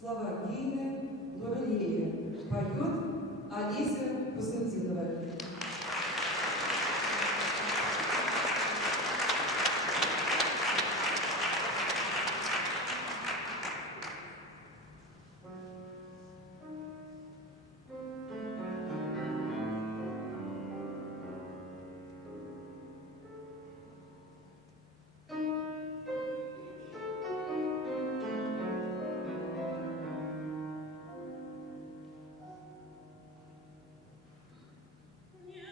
Слова Гейны, Лорелея. Поет Олеся Кусантинова. Не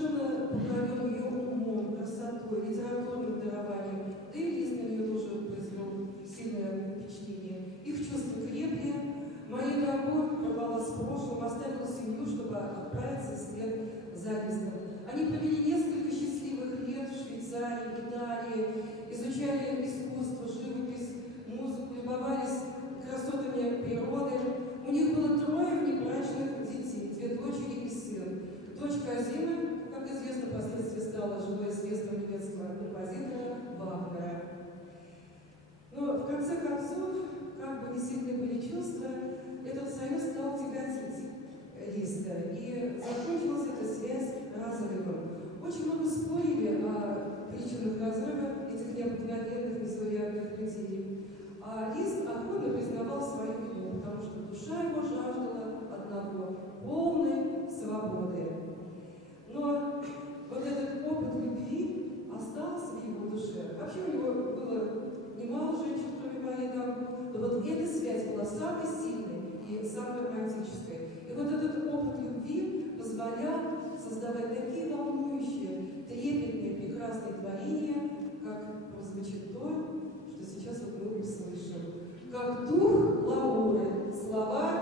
совершенно покорен ее умом, красотой, литературным дарованием. Да и Лист на нее тоже произвел сильное впечатление. Их чувства крепли. Мария Д'Або порвала с прошлым, оставила семью, чтобы отправиться вслед за Листом. Они провели несколько счастливых лет в Швейцарии, Италии, изучали искусство, живопись, музыку, любовались красотами природы. У них было 3 внебрачных детей, 2 дочери и сын. Дочь Казина, как известно, впоследствии стала живой сестрой немецкого композитора Вагнера. Но в конце концов, как бы не сильны были чувства, этот союз стал тяготить Листа, и закончилась эта связь разрывом. Очень много спорили о причинах разрыва этих необыкновенных, незаурядных людей. А Лист охотно признавал свою вину, потому что душа его жаждала одного – полной свободы. Но вот этот опыт любви остался в его душе. Вообще у него было немало женщин, кроме Марии Д'Або, но вот эта связь была самой сильной и самой романтической. И вот этот опыт любви позволял создавать такие волнующие, трепетные, прекрасные творения, как прозвучит то, что сейчас вот мы услышим. Как дух Лауры, слова